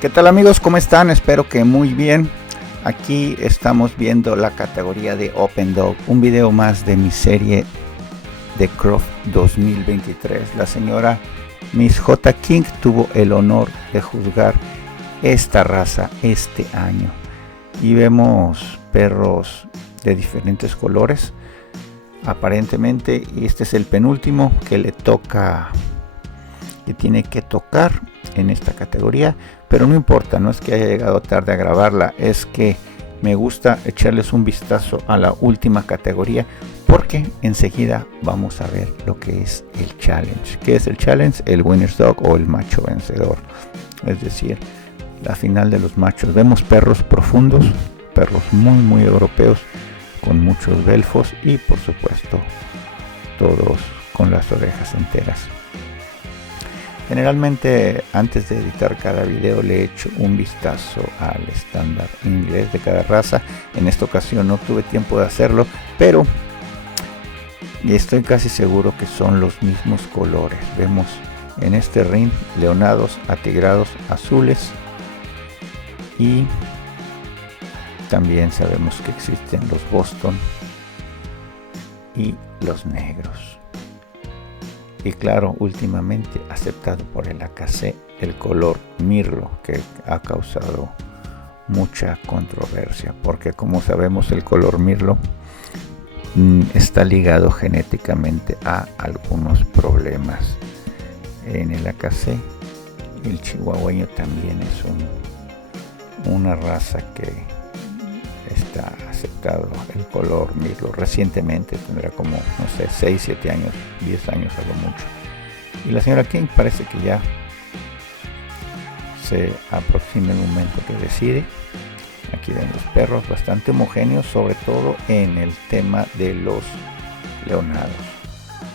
¿Qué tal amigos? ¿Cómo están? Espero que muy bien. Aquí estamos viendo la categoría de Open Dog, un video más de mi serie de Croft 2023. La señora Miss J. King tuvo el honor de juzgar esta raza este año. Y vemos perros de diferentes colores. Aparentemente este es el penúltimo que le toca, que tiene que tocar en esta categoría, pero no importa, no es que haya llegado tarde a grabarla, es que me gusta echarles un vistazo a la última categoría porque enseguida vamos a ver lo que es el challenge. ¿Qué es el challenge? El winner's dog o el macho vencedor, es decir, la final de los machos. Vemos perros profundos, perros muy europeos con muchos belfos y por supuesto todos con las orejas enteras. Generalmente antes de editar cada video le echo un vistazo al estándar inglés de cada raza. En esta ocasión no tuve tiempo de hacerlo, pero estoy casi seguro que son los mismos colores. Vemos en este ring leonados, atigrados, azules, y también sabemos que existen los Boston y los negros. Y claro, últimamente aceptado por el AKC el color mirlo, que ha causado mucha controversia, porque como sabemos el color mirlo está ligado genéticamente a algunos problemas en el AKC. El chihuahueño también es una raza que está aceptado el color mirlo recientemente, tendrá como no sé 6, 7 años, 10 años a lo mucho. Y la señora King parece que ya se aproxima el momento que decide. Aquí ven los perros bastante homogéneos, sobre todo en el tema de los leonados.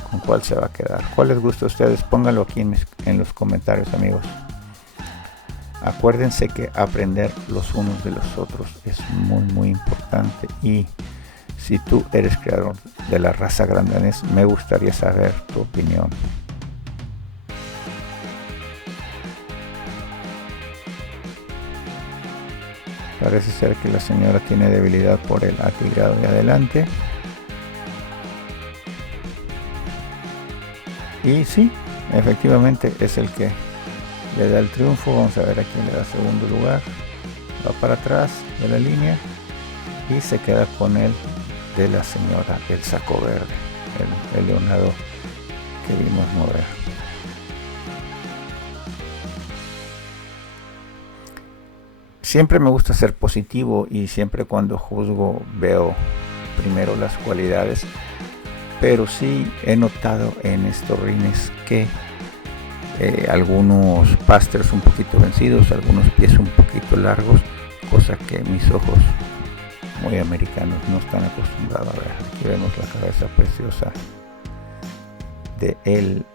¿Con cuál se va a quedar? ¿Cuál les gusta a ustedes? Pónganlo aquí en los comentarios, amigos. Acuérdense que aprender los unos de los otros es muy importante, y si tú eres creador de la raza Grand Danés, me gustaría saber tu opinión. Parece ser que la señora tiene debilidad por el atigrado de adelante. Y sí, efectivamente es el que le da el triunfo. Vamos a ver a quién le da segundo lugar. Va para atrás de la línea y se queda con el de la señora, el saco verde, el leonado que vimos mover. Siempre me gusta ser positivo y siempre cuando juzgo veo primero las cualidades, pero sí he notado en estos rines que algunos pasters un poquito vencidos, algunos pies un poquito largos, cosa que mis ojos muy americanos no están acostumbrados a ver. Aquí vemos la cabeza preciosa de el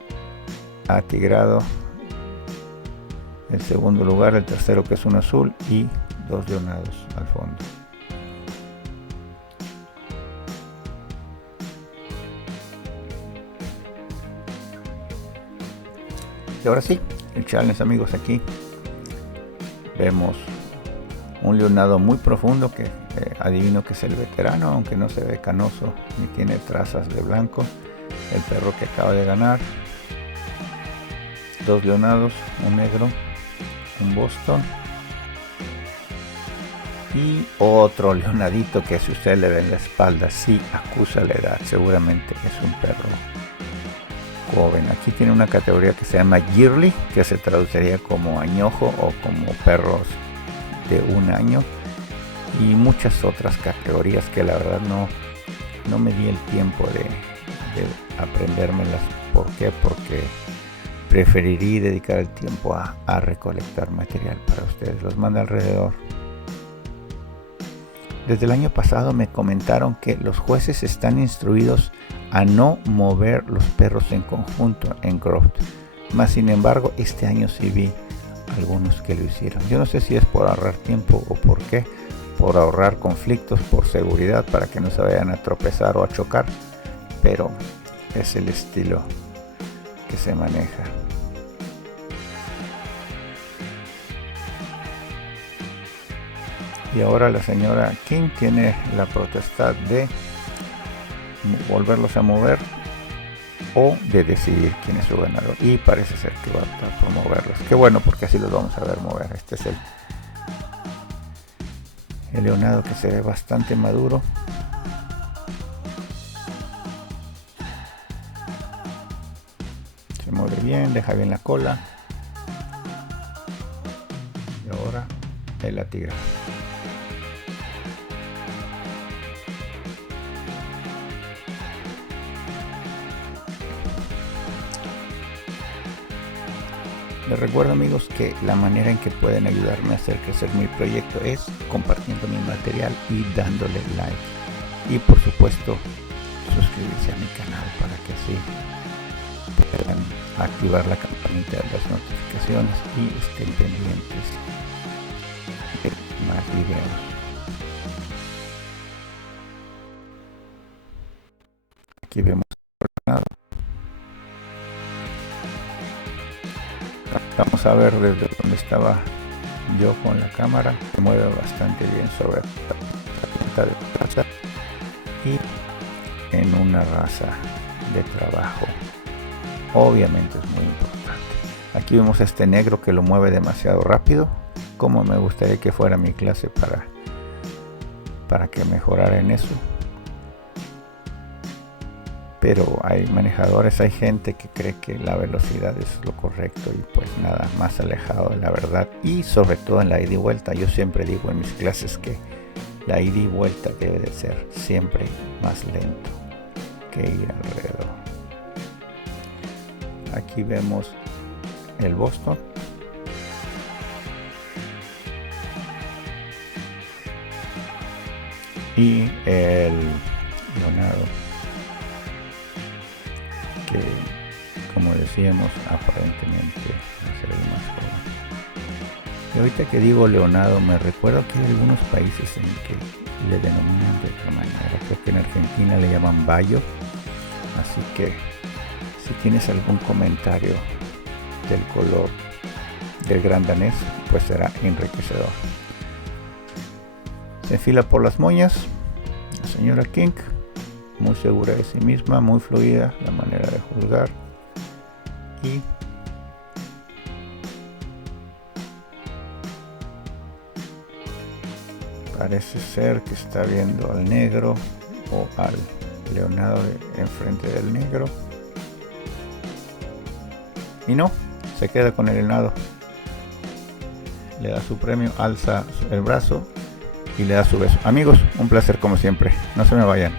atigrado, el segundo lugar, el tercero que es un azul y dos leonados al fondo. Y ahora sí, el challenge, amigos. Aquí vemos un leonado muy profundo que adivino que es el veterano, aunque no se ve canoso ni tiene trazas de blanco. El perro que acaba de ganar. Dos leonados, un negro, un Boston y otro leonadito que si usted le ve en la espalda sí acusa la edad, seguramente es un perro joven. Aquí tiene una categoría que se llama yearly, que se traduciría como añojo o como perros de un año, y muchas otras categorías que la verdad no me di el tiempo de aprendérmelas. ¿Por qué? Porque preferiría dedicar el tiempo a recolectar material para ustedes. Los manda alrededor. Desde el año pasado me comentaron que los jueces están instruidos a no mover los perros en conjunto en Croft. Más sin embargo, este año sí vi algunos que lo hicieron. Yo no sé si es por ahorrar tiempo o por qué, por ahorrar conflictos, por seguridad, para que no se vayan a tropezar o a chocar, pero es el estilo que se maneja. Y ahora la señora King tiene la potestad de volverlos a mover o de decidir quién es su ganador, y parece ser que va a optar por moverlos. Qué bueno, porque así los vamos a ver mover. Este es el leonado, que se ve bastante maduro. Se mueve bien, deja bien la cola. Y ahora es la tigra. Les recuerdo, amigos, que la manera en que pueden ayudarme a hacer crecer mi proyecto es compartiendo mi material y dándole like. Y por supuesto, suscribirse a mi canal para que así puedan activar la campanita de las notificaciones y estén pendientes de más videos. Aquí vemos el leonado. Vamos a ver desde donde estaba yo con la cámara. Se mueve bastante bien sobre la punta de la raza y en una raza de trabajo. Obviamente es muy importante. Aquí vemos a este negro que lo mueve demasiado rápido. Como me gustaría que fuera mi clase para que mejorara en eso. Pero hay manejadores, hay gente que cree que la velocidad es lo correcto y pues nada más alejado de la verdad, y sobre todo en la ida y vuelta. Yo siempre digo en mis clases que la ida y vuelta debe de ser siempre más lento que ir alrededor. Aquí vemos el Boston. Y el leonado, que como decíamos aparentemente va a ser el más joven. Y ahorita que digo leonado me recuerdo que hay algunos países en que le denominan de otra manera. Creo que en Argentina le llaman bayo. Así que si tienes algún comentario del color del gran danés, pues será enriquecedor. Se enfila por las moñas la señora King, muy segura de sí misma, muy fluida la manera de juzgar, y parece ser que está viendo al negro o al leonado enfrente del negro, y no, se queda con el leonado. Le da su premio, alza el brazo y le da su beso. Amigos, un placer como siempre, no se me vayan.